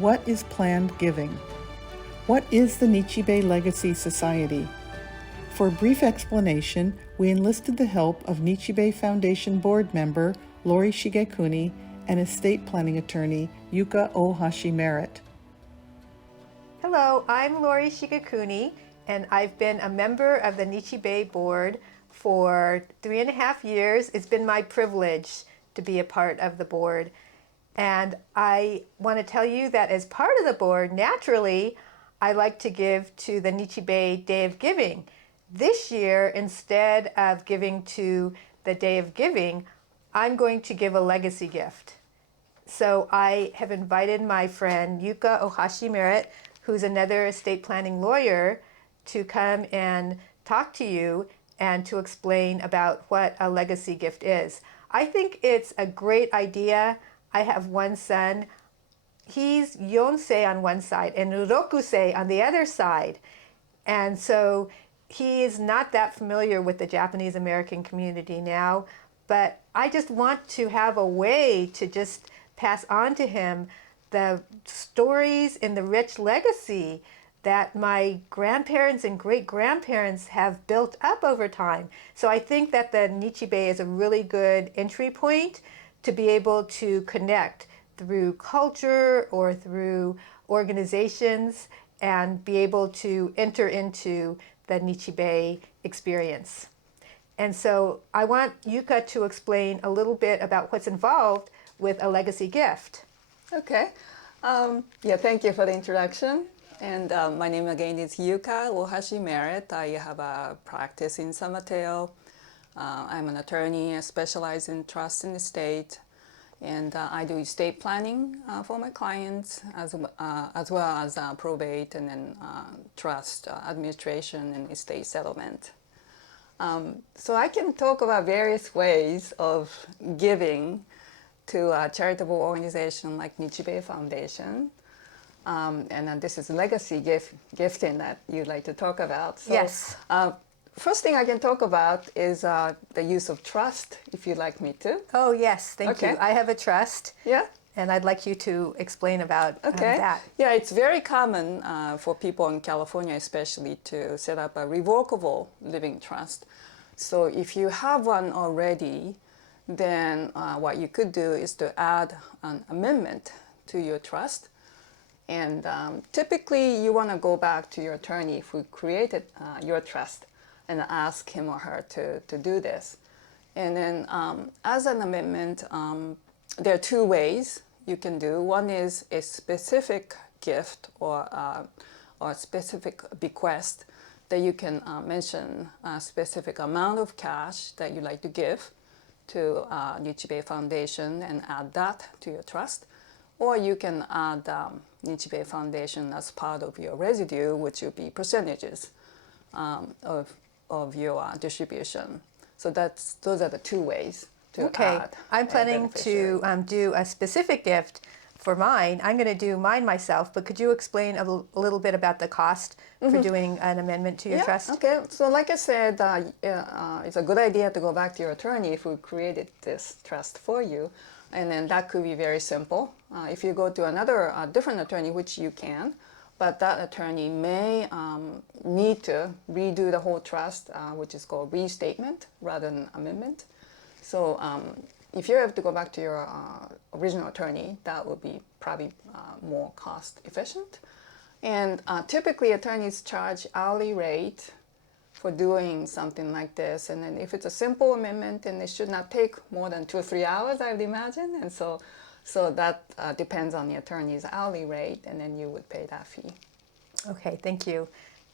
What is planned giving? What is the Nichi Bei Legacy Society? For a brief explanation, we enlisted the help of Nichi Bei Foundation board member Laurie Shigekuni and estate planning attorney Yuka Ohashi Merit. Hello, I'm Laurie Shigekuni, and I've been a member of the Nichi Bei board for 3.5 years. It's been my privilege to be a part of the board. And I want to tell you that as part of the board, naturally, I like to give to the Nichi Bei Day of Giving. This year, instead of giving to the Day of Giving, I'm going to give a legacy gift. So I have invited my friend Yuka Ohashi Merritt, who's another estate planning lawyer, to come and talk to you and to explain about what a legacy gift is. I think it's a great idea. I have one son. He's Yonsei on one side and Rokusei on the other side. And so he is not that familiar with the Japanese American community now, but I just want to have a way to just pass on to him the stories and the rich legacy that my grandparents and great-grandparents have built up over time. So I think that the Nichi Bei is a really good entry point to be able to connect through culture or through organizations and be able to enter into the Nichi Bei experience. And so I want Yuka to explain a little bit about what's involved with a legacy gift. Okay. Thank you for the introduction. And my name again is Yuka Ohashi Merit. I have a practice in San Mateo. I'm an attorney. I specialize in trust and estate. And I do estate planning for my clients as well as probate and then trust administration and estate settlement. So I can talk about various ways of giving to a charitable organization like Nichi Bei Foundation. And this is legacy gifting that you'd like to talk about. So, yes. First thing I can talk about is the use of trust, if you'd like me to. Oh, yes, thank you. I have a trust. Yeah. And I'd like you to explain about that. Yeah, it's very common for people in California especially to set up a revocable living trust. So if you have one already, then what you could do is to add an amendment to your trust. And typically you want to go back to your attorney who created your trust and ask him or her to do this. And then as an amendment, there are two ways you can do. One is a specific gift or a specific bequest that you can mention a specific amount of cash that you like to give to Nichi Bei Foundation and add that to your trust. Or you can add Nichi Bei Foundation as part of your residue, which will be percentages of your distribution. So those are the two ways to add. I'm planning to do a specific gift for mine. I'm going to do mine myself, but could you explain a little bit about the cost for doing an amendment to your trust? Okay. So like I said, it's a good idea to go back to your attorney who created this trust for you. And then that could be very simple. If you go to another different attorney, which you can, but that attorney may need to redo the whole trust, which is called restatement rather than amendment. So if you have to go back to your original attorney, that would be probably more cost efficient. And typically attorneys charge hourly rate for doing something like this. And then if it's a simple amendment, then it should not take more than 2 or 3 hours, I would imagine. And so that depends on the attorney's hourly rate, and then you would pay that fee. Okay, thank you.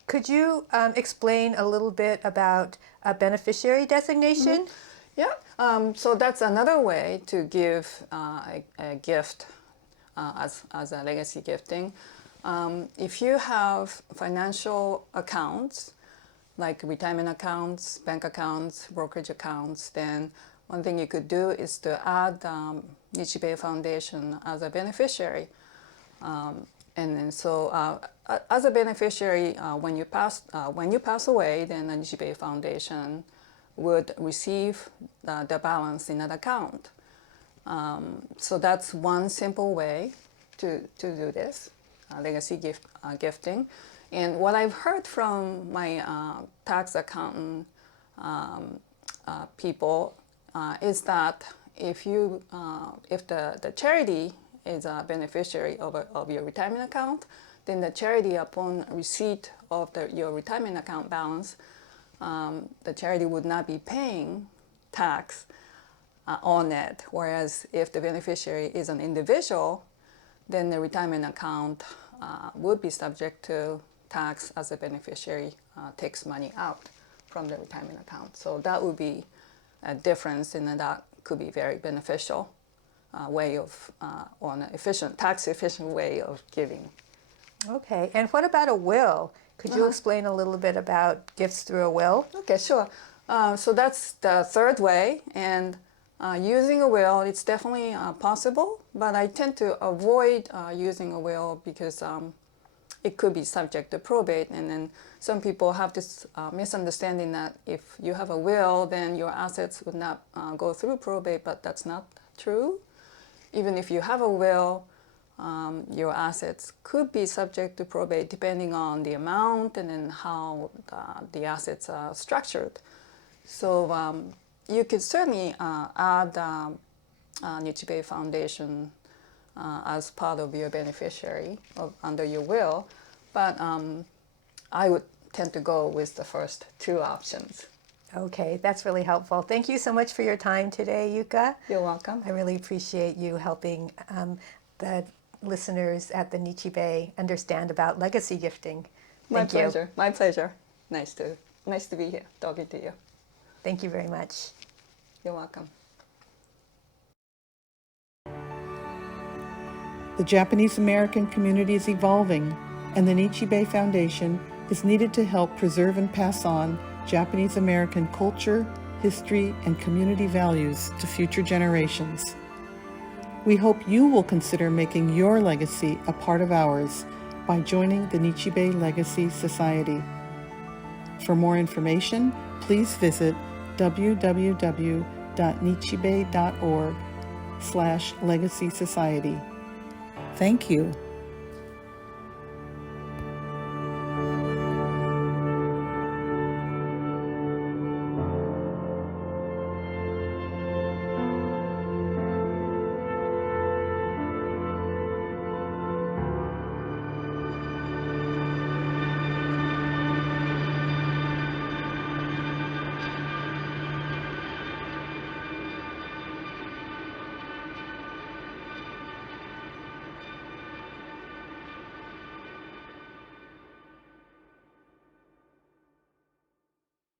Could you explain a little bit about a beneficiary designation? Yeah, so that's another way to give a gift as a legacy gifting. If you have financial accounts, like retirement accounts, bank accounts, brokerage accounts, then one thing you could do is to add Nichi Bei Foundation as a beneficiary. And then so as a beneficiary, when you pass away, then the Nichi Bei Foundation would receive the balance in that account. So that's one simple way to do this, legacy gifting. And what I've heard from my tax accountant people is that if the charity is a beneficiary of your retirement account, then the charity, upon receipt of your retirement account balance, the charity would not be paying tax on it. Whereas if the beneficiary is an individual, then the retirement account would be subject to tax as the beneficiary takes money out from the retirement account. So that would be a difference, and that could be very beneficial way of, on an tax efficient way of giving. Okay, and what about a will? Could you explain a little bit about gifts through a will? Okay, sure. So that's the third way, and using a will, it's definitely possible, but I tend to avoid using a will because it could be subject to probate, and then some people have this misunderstanding that if you have a will, then your assets would not go through probate, but that's not true. Even if you have a will, your assets could be subject to probate depending on the amount and then how the assets are structured. So you could certainly add Nichi Bei Foundation as part of your beneficiary under your will, but I would tend to go with the first two options. Okay, that's really helpful. Thank you so much for your time today, Yuka. You're welcome. I really appreciate you helping the listeners at the Nichi Bei understand about legacy gifting. My Thank you. pleasure. My pleasure. Nice to be here talking to you. Thank you very much. You're welcome. The Japanese American community is evolving, and the Nichi Bei Foundation is needed to help preserve and pass on Japanese American culture, history, and community values to future generations. We hope you will consider making your legacy a part of ours by joining the Nichi Bei Legacy Society. For more information, please visit www.nichibei.org/legacy society. Thank you.